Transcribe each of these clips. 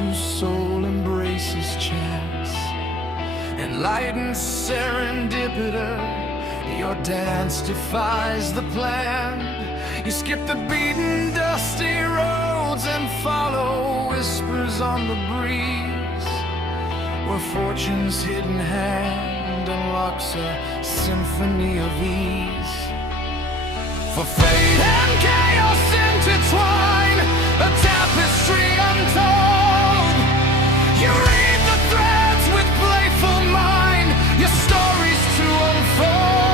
whose soul embraces chance. Enlightened serendipitor, your dance defies the plan. You skip the beaten, dusty roads and follow whispers on the breeze, where fortune's hidden hand unlocks a symphony of ease. For fate and chaos intertwine, a tapestry untold. You read the threads with playful mind, your stories to unfold.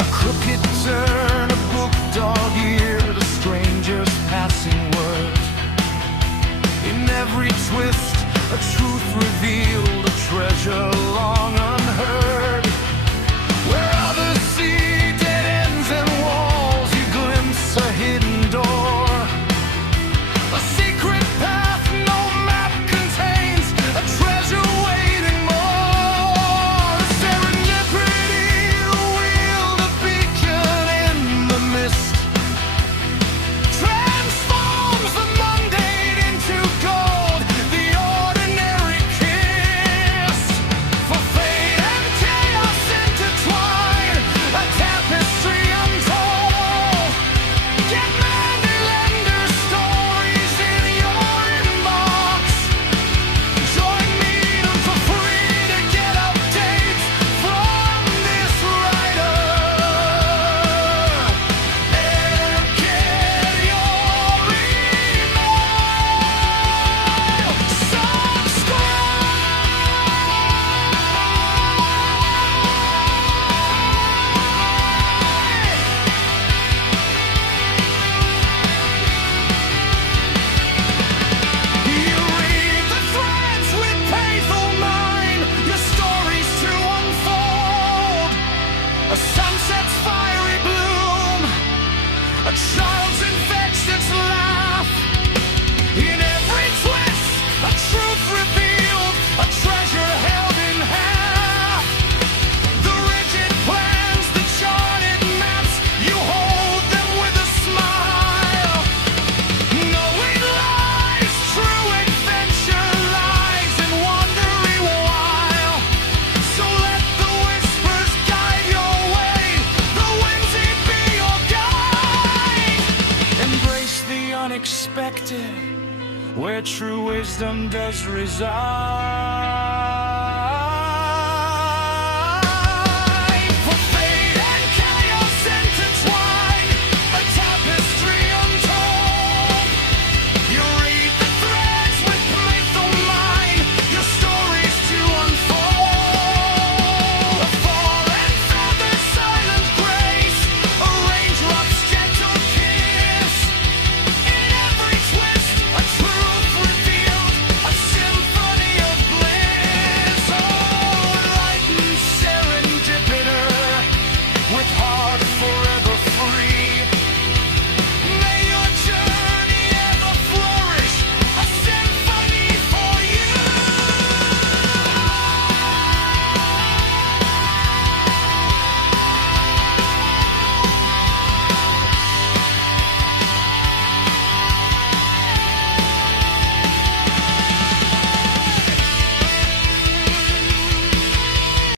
A crooked turn, a book dog ear, the stranger's passing word. In every twist, a truth revealed, a treasure long unheard. Where others see dead ends and walls, you glimpse a hidden door. A secret path no map contains, a treasure waiting more. Serendipity, the wield, a beacon in the mist, transforms the mundane into gold, the ordinary kiss. For fate and chaos intertwine, a tapestry untold. Get Mandy Lender stories in your inbox. Join me for free to get updates from this writer. And get your email. Subscribe. You read the threads with playful mind, your stories to unfold. A sunset's fiery bloom, a child's infectious laugh. In every twist, a truth revealed, a treasure held in half. The rigid plans, the charted maps, you hold them with a smile. Knowing lies, true adventure lies in wandering while. So let the whispers guide your way, the whimsy be your guide. Embrace the unexpected, where true wisdom does reside.